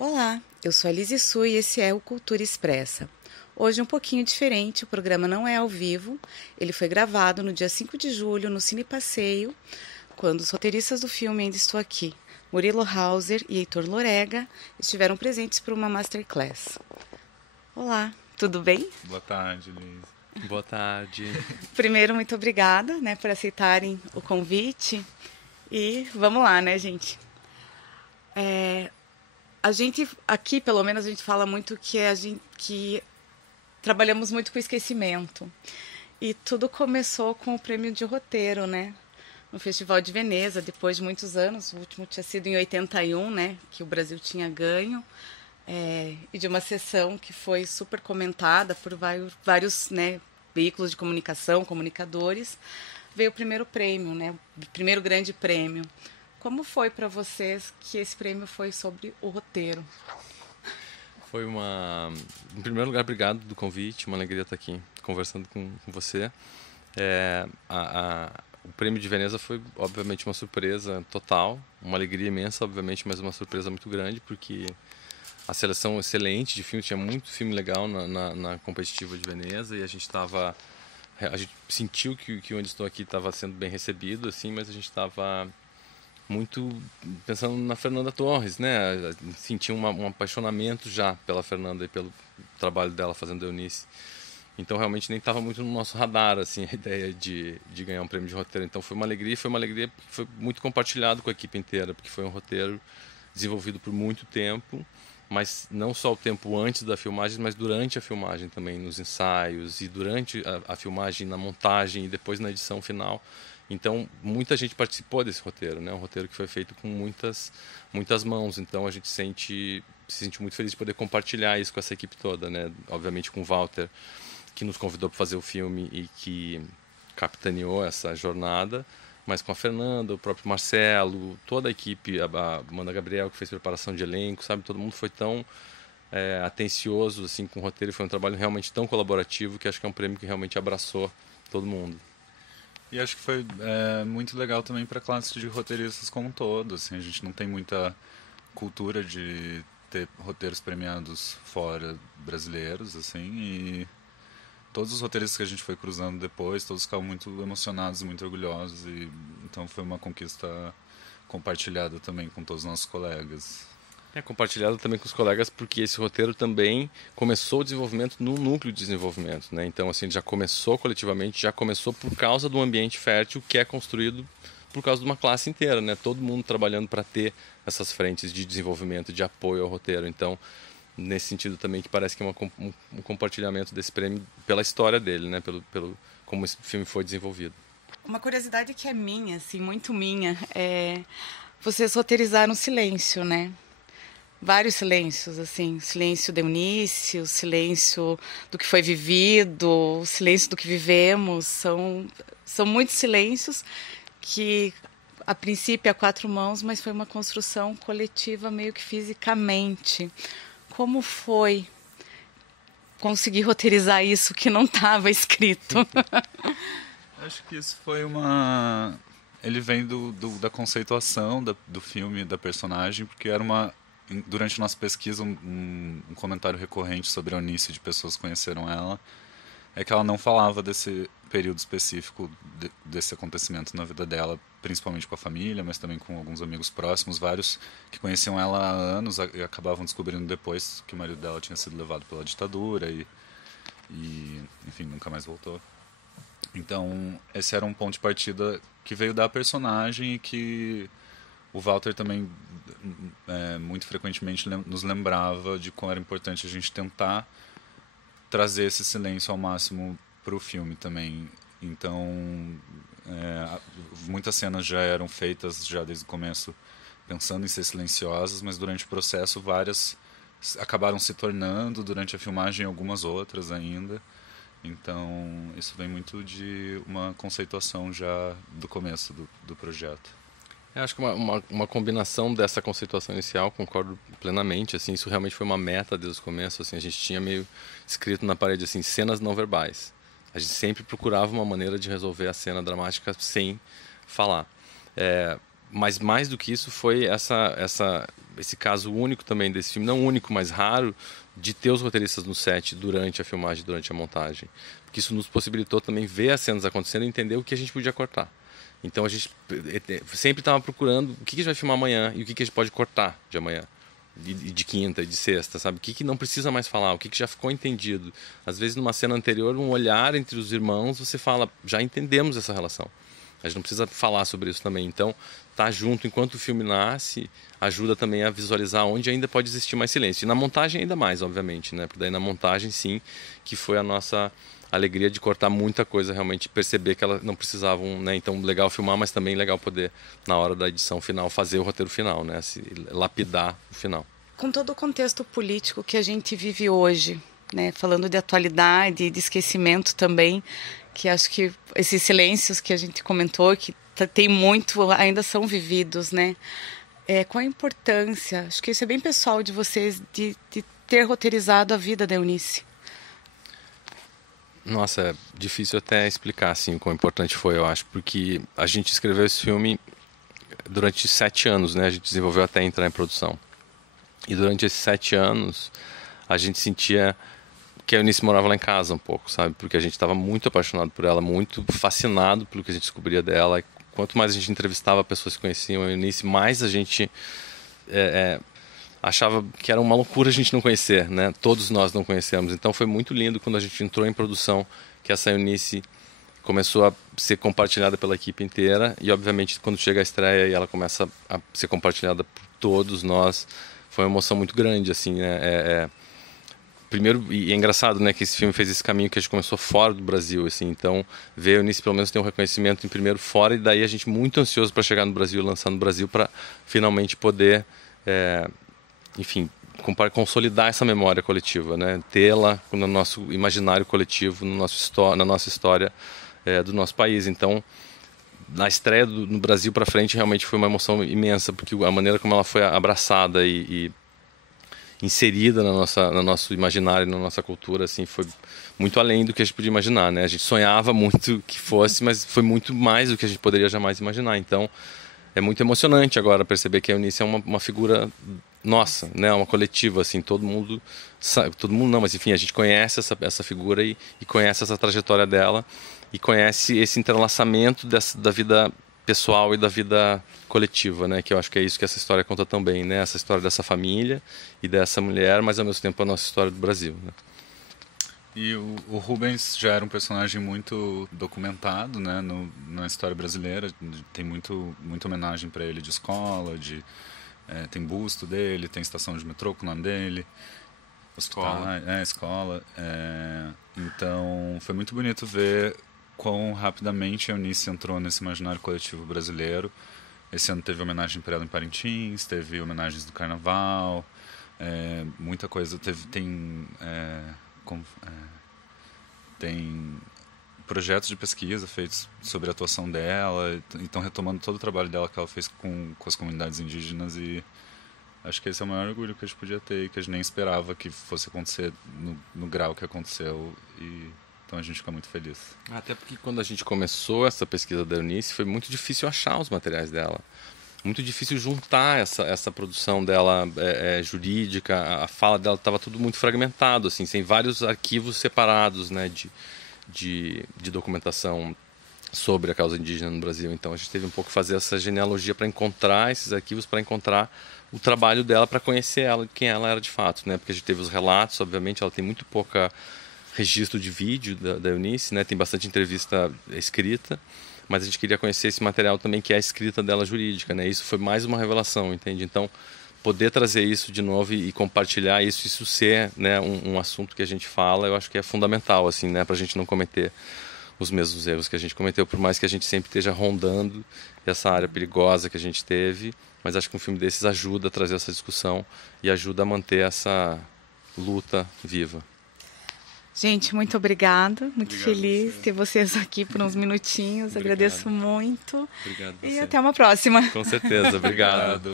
Olá, eu sou a Lizy Su e esse é o Cultura Expressa. Hoje um pouquinho diferente, o programa não é ao vivo, ele foi gravado no dia 5 de julho no Cine Passeio, quando os roteiristas do filme Ainda Estou Aqui, Murilo Hauser e Heitor Lorega, estiveram presentes para uma masterclass. Olá, tudo bem? Boa tarde, Liz. Boa tarde. Primeiro, muito obrigada, por aceitarem o convite. E vamos lá, né, gente? A gente, aqui pelo menos, a gente fala muito que trabalhamos muito com esquecimento. E tudo começou com o prêmio de roteiro, né? No Festival de Veneza, depois de muitos anos. O último tinha sido em 81, né? Que o Brasil tinha ganho. E de uma sessão que foi super comentada por vários, né, veículos de comunicação, comunicadores. Veio o primeiro prêmio, né? O primeiro grande prêmio. Como foi para vocês que esse prêmio foi sobre o roteiro? Foi uma... Em primeiro lugar, obrigado do convite, uma alegria estar aqui conversando com você. O prêmio de Veneza foi, obviamente, uma surpresa total, uma alegria imensa, obviamente, mas uma surpresa muito grande, porque a seleção excelente de filme, tinha muito filme legal na competitiva de Veneza, e a gente sentiu que onde estou aqui estava sendo bem recebido, assim, mas a gente estava muito pensando na Fernanda Torres, né? Senti um apaixonamento já pela Fernanda e pelo trabalho dela fazendo Eunice. Então realmente nem estava muito no nosso radar, assim, a ideia de ganhar um prêmio de roteiro. Então foi uma alegria que foi muito compartilhado com a equipe inteira, porque foi um roteiro desenvolvido por muito tempo, mas não só o tempo antes da filmagem, mas durante a filmagem também, nos ensaios, e durante a filmagem, na montagem e depois na edição final. Então, muita gente participou desse roteiro, né? Um roteiro que foi feito com muitas mãos. Então, a gente se sente muito feliz de poder compartilhar isso com essa equipe toda, né? Obviamente com o Walter, que nos convidou para fazer o filme e que capitaneou essa jornada, mas com a Fernanda, o próprio Marcelo, toda a equipe, a Amanda Gabriel, que fez preparação de elenco, sabe? Todo mundo foi tão atencioso assim, com o roteiro. Foi um trabalho realmente tão colaborativo que acho que é um prêmio que realmente abraçou todo mundo. E acho que foi muito legal também para a classe de roteiristas como um todo. Assim, a gente não tem muita cultura de ter roteiros premiados fora brasileiros, assim, e todos os roteiristas que a gente foi cruzando depois, todos ficavam muito emocionados, muito orgulhosos, e então foi uma conquista compartilhada também com todos os nossos colegas. É compartilhado também com os colegas, porque esse roteiro também começou o desenvolvimento no núcleo de desenvolvimento, né? Então, assim, já começou coletivamente, já começou por causa do ambiente fértil que é construído por causa de uma classe inteira, né? Todo mundo trabalhando para ter essas frentes de desenvolvimento, de apoio ao roteiro. Então, nesse sentido também que parece que é um compartilhamento desse prêmio pela história dele, né? Pelo como esse filme foi desenvolvido. Uma curiosidade que é minha, assim, muito minha, vocês roteirizaram silêncio, né? Vários silêncios, assim, silêncio da Eunice, o silêncio do que foi vivido, o silêncio do que vivemos, são muitos silêncios que a princípio é a quatro mãos, mas foi uma construção coletiva meio que fisicamente. Como foi conseguir roteirizar isso que não estava escrito? Acho que isso foi uma... Ele vem da conceituação do filme, da personagem, porque era uma... Durante nossa pesquisa, um comentário recorrente sobre a Eunice, de pessoas que conheceram ela, é que ela não falava desse período específico, desse acontecimento na vida dela, principalmente com a família, mas também com alguns amigos próximos, vários que conheciam ela há anos e acabavam descobrindo depois que o marido dela tinha sido levado pela ditadura e enfim, nunca mais voltou. Então, esse era um ponto de partida que veio da personagem e que o Walter também muito frequentemente nos lembrava de como era importante a gente tentar trazer esse silêncio ao máximo para o filme também. Então, muitas cenas já eram feitas já desde o começo pensando em ser silenciosas, mas durante o processo várias acabaram se tornando, durante a filmagem algumas outras ainda. Então, isso vem muito de uma conceituação já do começo do projeto. Eu acho que uma combinação dessa conceituação inicial, concordo plenamente, assim, isso realmente foi uma meta desde o começo, assim, a gente tinha meio escrito na parede, assim, cenas não verbais. A gente sempre procurava uma maneira de resolver a cena dramática sem falar. Mas mais do que isso foi esse caso único também desse filme, não único, mas raro, de ter os roteiristas no set durante a filmagem, durante a montagem. Porque isso nos possibilitou também ver as cenas acontecendo e entender o que a gente podia cortar. Então a gente sempre estava procurando o que a gente vai filmar amanhã e o que a gente pode cortar de amanhã, de quinta e de sexta, sabe? O que não precisa mais falar, o que já ficou entendido. Às vezes numa cena anterior, um olhar entre os irmãos, você fala, já entendemos essa relação. A gente não precisa falar sobre isso também. Então, estar junto enquanto o filme nasce ajuda também a visualizar onde ainda pode existir mais silêncio. E na montagem ainda mais, obviamente, né? Porque daí na montagem, sim, que foi a nossa alegria de cortar muita coisa, realmente perceber que elas não precisavam, né? Então, legal filmar, mas também legal poder, na hora da edição final, fazer o roteiro final, né? Lapidar o final. Com todo o contexto político que a gente vive hoje, né? Falando de atualidade, de esquecimento também, que acho que esses silêncios que a gente comentou, que tem muito, ainda são vividos, né? Qual a importância, acho que isso é bem pessoal de vocês, de ter roteirizado a vida da Eunice? Nossa, é difícil até explicar assim, o quão importante foi, eu acho, porque a gente escreveu esse filme durante 7 anos, né? A gente desenvolveu até entrar em produção. E durante esses 7 anos, a gente sentia que a Eunice morava lá em casa um pouco, sabe? Porque a gente estava muito apaixonado por ela, muito fascinado pelo que a gente descobria dela. Quanto mais a gente entrevistava pessoas que conheciam a Eunice, mais a gente achava que era uma loucura a gente não conhecer, né? Todos nós não conhecemos. Então foi muito lindo quando a gente entrou em produção, que essa Eunice começou a ser compartilhada pela equipe inteira. E obviamente quando chega a estreia e ela começa a ser compartilhada por todos nós, foi uma emoção muito grande, assim, né? Primeiro, e é engraçado, né, que esse filme fez esse caminho que a gente começou fora do Brasil, assim, então ver a Eunice pelo menos ter um reconhecimento em primeiro fora, e daí a gente muito ansioso para chegar no Brasil, lançar no Brasil, para finalmente poder, enfim, consolidar essa memória coletiva, né, tê-la no nosso imaginário coletivo, na nossa história do nosso país. Então, na estreia no Brasil para frente, realmente foi uma emoção imensa, porque a maneira como ela foi abraçada e inserida no nosso imaginário, na nossa cultura, assim, foi muito além do que a gente podia imaginar, né? A gente sonhava muito que fosse, mas foi muito mais do que a gente poderia jamais imaginar. Então, é muito emocionante agora perceber que a Eunice é uma figura nossa, né? Uma coletiva, assim, todo mundo não, mas enfim, a gente conhece essa figura e conhece essa trajetória dela e conhece esse entrelaçamento da vida pessoal e da vida coletiva, né? Que eu acho que é isso que essa história conta também, né? Essa história dessa família e dessa mulher, mas ao mesmo tempo a nossa história do Brasil, né? E o Rubens já era um personagem muito documentado, né? Na história brasileira, tem muita homenagem para ele de escola, tem busto dele, tem estação de metrô com o nome dele, escola. Então foi muito bonito ver quão rapidamente a Eunice entrou nesse imaginário coletivo brasileiro. Esse ano teve homenagem para ela em Parintins, teve homenagens do Carnaval, muita coisa. Tem projetos de pesquisa feitos sobre a atuação dela, então retomando todo o trabalho dela que ela fez com as comunidades indígenas, e acho que esse é o maior orgulho que a gente podia ter e que a gente nem esperava que fosse acontecer no grau que aconteceu, e então a gente fica muito feliz. Até porque quando a gente começou essa pesquisa da Eunice, foi muito difícil achar os materiais dela. Muito difícil juntar essa produção dela jurídica, a fala dela estava tudo muito fragmentado, assim, sem vários arquivos separados, né, de documentação sobre a causa indígena no Brasil. Então a gente teve um pouco que fazer essa genealogia para encontrar esses arquivos, para encontrar o trabalho dela, para conhecer ela, quem ela era de fato, né? Porque a gente teve os relatos, obviamente, ela tem muito pouca registro de vídeo da Eunice, né? Tem bastante entrevista escrita, mas a gente queria conhecer esse material também, que é a escrita dela jurídica, né? Isso foi mais uma revelação, entende? Então, poder trazer isso de novo e compartilhar isso ser, né, um assunto que a gente fala, eu acho que é fundamental, assim, né? Para a gente não cometer os mesmos erros que a gente cometeu, por mais que a gente sempre esteja rondando essa área perigosa que a gente teve, mas acho que um filme desses ajuda a trazer essa discussão e ajuda a manter essa luta viva. Gente, muito obrigada. Muito Obrigado feliz você. ter vocês aqui por uns minutinhos. Obrigado. Agradeço muito. Obrigado E você. até uma próxima. Com certeza, obrigado.